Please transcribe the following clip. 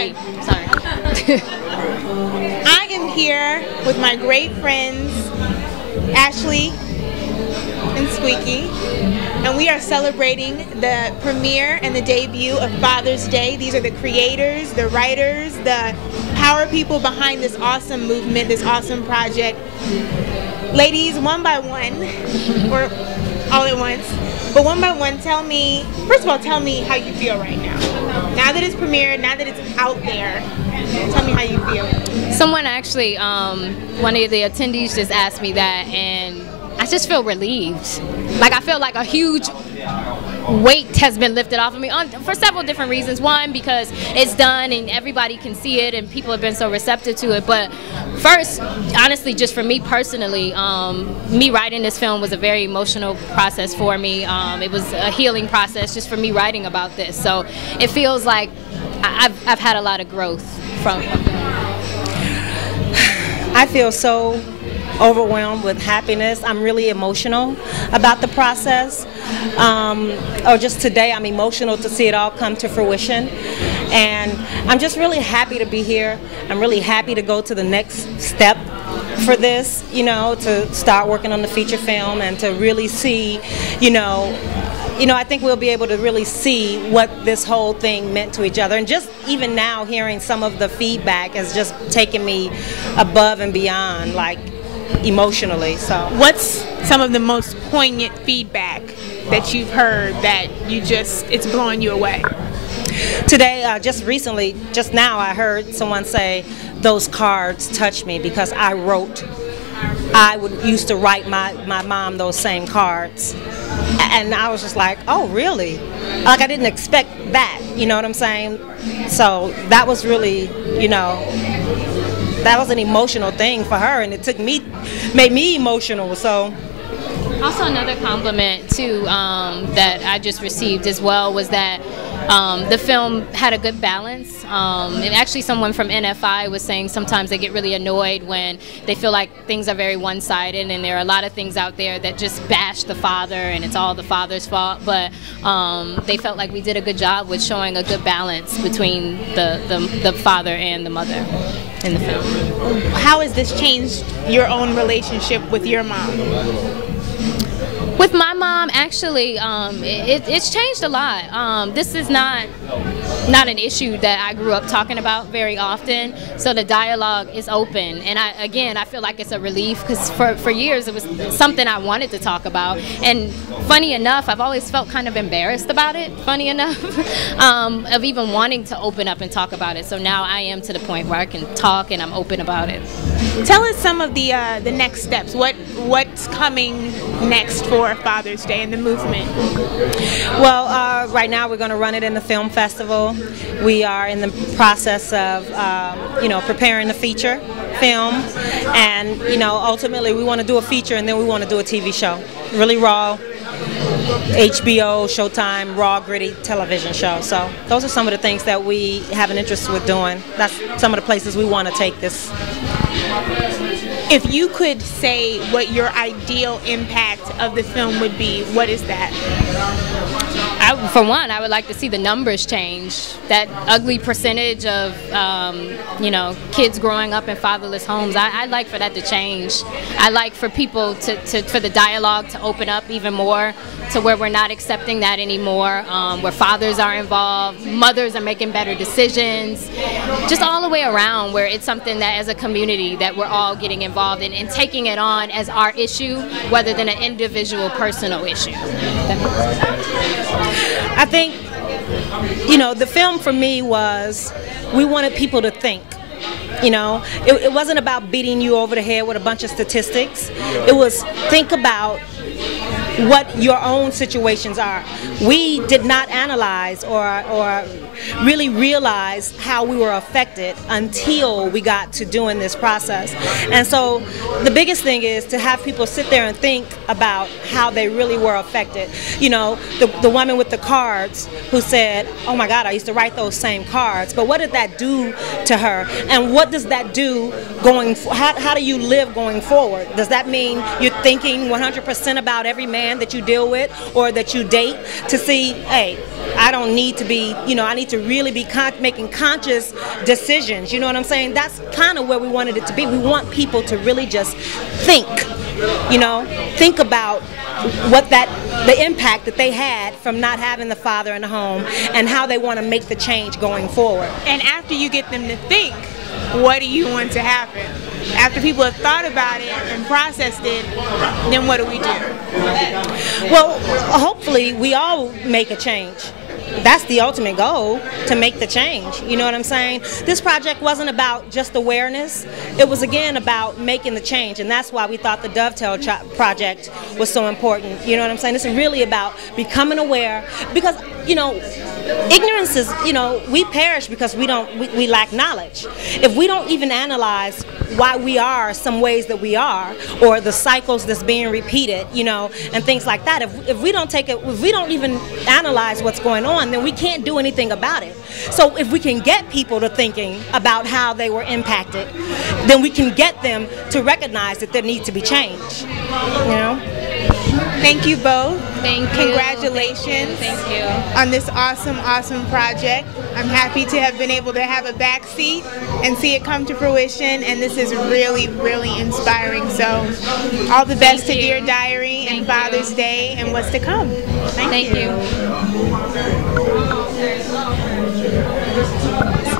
Okay. Sorry. I am here with my great friends, Ashley and Squeaky, and we are celebrating the premiere and the debut of Father's Day. These are the creators, the writers, the power people behind this awesome movement, this awesome project. Ladies, one by one, or all at once, but one by one, tell me, first of all, tell me how you feel right now. Now that it's premiered, now that it's out there, tell me how you feel. Someone actually, one of the attendees just asked me that, and I just feel relieved. Like, I feel like a huge weight has been lifted off of me for several different reasons. One, because it's done and everybody can see it and people have been so receptive to it. But first, honestly, just for me personally, me writing this film was a very emotional process for me. It was a healing process just for me writing about this. So it feels like I've had a lot of growth from it. I feel so overwhelmed with happiness. I'm really emotional about the process. Or just today, I'm emotional to see it all come to fruition. And I'm just really happy to be here. I'm really happy to go to the next step for this, you know, to start working on the feature film and to really see, I think we'll be able to really see what this whole thing meant to each other. And just even now, hearing some of the feedback has just taken me above and beyond, like, emotionally. So what's some of the most poignant feedback that you've heard that it's blowing you away? Today, just recently, just now, I heard someone say, those cards touch me because I used to write my mom those same cards. And I was just like, oh, really? Like, I didn't expect that, you know what I'm saying? So that was really, that was an emotional thing for her, and made me emotional, so. Also, another compliment too that I just received as well was that the film had a good balance. And actually, someone from NFI was saying sometimes they get really annoyed when they feel like things are very one-sided, and there are a lot of things out there that just bash the father, and it's all the father's fault. But they felt like we did a good job with showing a good balance between the father and the mother in the film. How has this changed your own relationship with your mom? With my mom, actually, it's changed a lot. This is not an issue that I grew up talking about very often, so the dialogue is open. And I feel like it's a relief because for years it was something I wanted to talk about. And funny enough, I've always felt kind of embarrassed about it, funny enough, of even wanting to open up and talk about it. So now I am to the point where I can talk and I'm open about it. Tell us some of the next steps. What's coming next for Father's Day and the movement? Well, right now we're going to run it in the film festival. We are in the process of, preparing the feature film, and ultimately we want to do a feature, and then we want to do a TV show, really raw. HBO, Showtime, raw, gritty television show. So those are some of the things that we have an interest with doing. That's some of the places we want to take this. If you could say what your ideal impact of the film would be, what is that? For one, I would like to see the numbers change. That ugly percentage of, kids growing up in fatherless homes. I'd like for that to change. I'd like for people for the dialogue to open up even more to where we're not accepting that anymore, where fathers are involved, mothers are making better decisions, just all the way around where it's something that as a community that we're all getting involved in and taking it on as our issue rather than an individual personal issue. I think, the film for me was, we wanted people to think. It wasn't about beating you over the head with a bunch of statistics. It was think about what your own situations are. We did not analyze or really realize how we were affected until we got to doing this process. And so the biggest thing is to have people sit there and think about how they really were affected. The woman with the cards who said, oh my God, I used to write those same cards, but what did that do to her? And what does that do how do you live going forward? Does that mean you're thinking 100% about every man that you deal with or that you date to see, hey, I don't need to be, I need to really be making conscious decisions. You know what I'm saying? That's kind of where we wanted it to be. We want people to really just think, think about the impact that they had from not having the father in the home and how they want to make the change going forward. And after you get them to think, what do you want to happen? After people have thought about it and processed it, then what do we do? Well, hopefully we all make a change. That's the ultimate goal, to make the change. You know what I'm saying? This project wasn't about just awareness. It was, again, about making the change, and that's why we thought the Dovetail Project was so important. You know what I'm saying? It's really about becoming aware, because, ignorance is, we perish because we lack knowledge. If we don't even analyze why we are some ways that we are, or the cycles that's being repeated, and things like that, if we don't even analyze what's going on, then we can't do anything about it. So if we can get people to thinking about how they were impacted, then we can get them to recognize that there needs to be change. Thank you both. Thank you. Congratulations. Thank you. On this awesome project. I'm happy to have been able to have a back seat and see it come to fruition, and this is really, really inspiring. So all the best to Dear Diary and Father's Day and what's to come. Thank you. You.